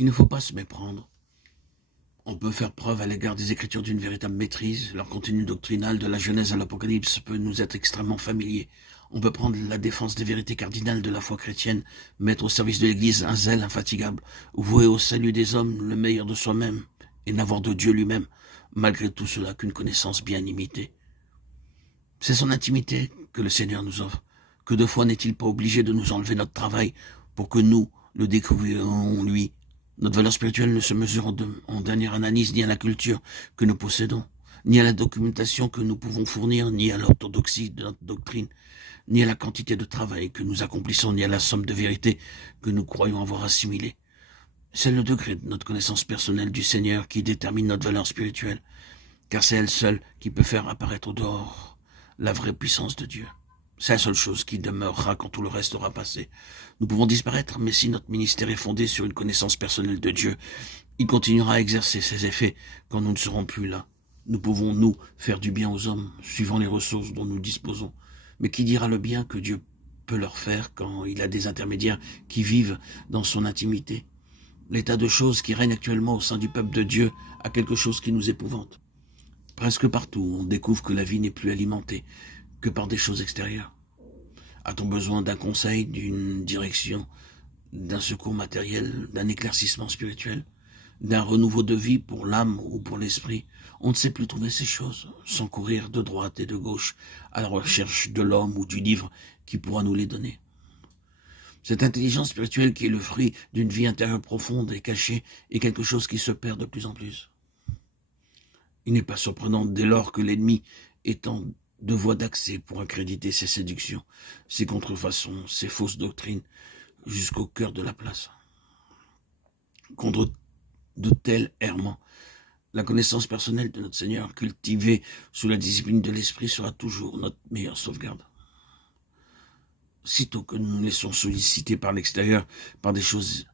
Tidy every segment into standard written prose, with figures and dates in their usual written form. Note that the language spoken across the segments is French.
Il ne faut pas se méprendre. On peut faire preuve à l'égard des Écritures d'une véritable maîtrise. Leur contenu doctrinal, de la Genèse à l'Apocalypse, peut nous être extrêmement familier. On peut prendre la défense des vérités cardinales de la foi chrétienne, mettre au service de l'Église un zèle infatigable, vouer au salut des hommes le meilleur de soi-même, et n'avoir de Dieu lui-même, malgré tout cela, qu'une connaissance bien limitée. C'est son intimité que le Seigneur nous offre. Que de fois n'est-il pas obligé de nous enlever notre travail pour que nous le découvrions lui? Notre valeur spirituelle ne se mesure en dernière analyse ni à la culture que nous possédons, ni à la documentation que nous pouvons fournir, ni à l'orthodoxie de notre doctrine, ni à la quantité de travail que nous accomplissons, ni à la somme de vérité que nous croyons avoir assimilée. C'est le degré de notre connaissance personnelle du Seigneur qui détermine notre valeur spirituelle, car c'est elle seule qui peut faire apparaître au dehors la vraie puissance de Dieu. C'est la seule chose qui demeurera quand tout le reste aura passé. Nous pouvons disparaître, mais si notre ministère est fondé sur une connaissance personnelle de Dieu, il continuera à exercer ses effets quand nous ne serons plus là. Nous pouvons, nous, faire du bien aux hommes, suivant les ressources dont nous disposons. Mais qui dira le bien que Dieu peut leur faire quand il a des intermédiaires qui vivent dans son intimité? L'état de choses qui règne actuellement au sein du peuple de Dieu a quelque chose qui nous épouvante. Presque partout, on découvre que la vie n'est plus alimentée que par des choses extérieures. A-t-on besoin d'un conseil, d'une direction, d'un secours matériel, d'un éclaircissement spirituel, d'un renouveau de vie pour l'âme ou pour l'esprit? On ne sait plus trouver ces choses sans courir de droite et de gauche à la recherche de l'homme ou du livre qui pourra nous les donner. Cette intelligence spirituelle qui est le fruit d'une vie intérieure profonde et cachée est quelque chose qui se perd de plus en plus. Il n'est pas surprenant dès lors que l'ennemi étend de voies d'accès pour accréditer ses séductions, ses contrefaçons, ses fausses doctrines, jusqu'au cœur de la place. Contre de tels errements, la connaissance personnelle de notre Seigneur, cultivée sous la discipline de l'Esprit, sera toujours notre meilleure sauvegarde. Sitôt que nous nous laissons solliciter par l'extérieur, par des choses,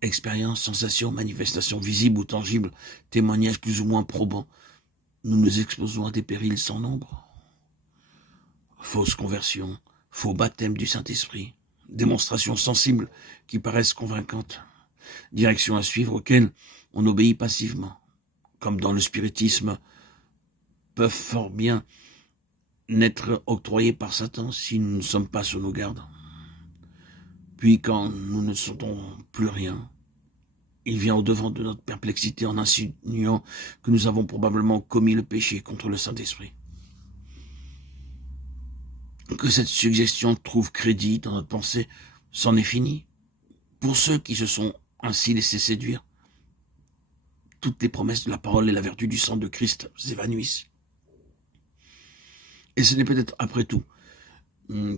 expériences, sensations, manifestations visibles ou tangibles, témoignages plus ou moins probants, nous nous exposons à des périls sans nombre. Fausse conversion, faux baptême du Saint-Esprit, démonstrations sensibles qui paraissent convaincantes, direction à suivre auxquelles on obéit passivement, comme dans le spiritisme, peuvent fort bien n'être octroyées par Satan si nous ne sommes pas sur nos gardes. Puis quand nous ne sentons plus rien, il vient au-devant de notre perplexité en insinuant que nous avons probablement commis le péché contre le Saint-Esprit. Que cette suggestion trouve crédit dans notre pensée, c'en est fini. Pour ceux qui se sont ainsi laissés séduire, toutes les promesses de la parole et la vertu du sang de Christ s'évanouissent. Et ce n'est peut-être après tout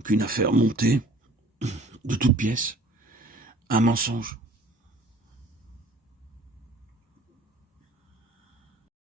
qu'une affaire montée de toutes pièces, un mensonge,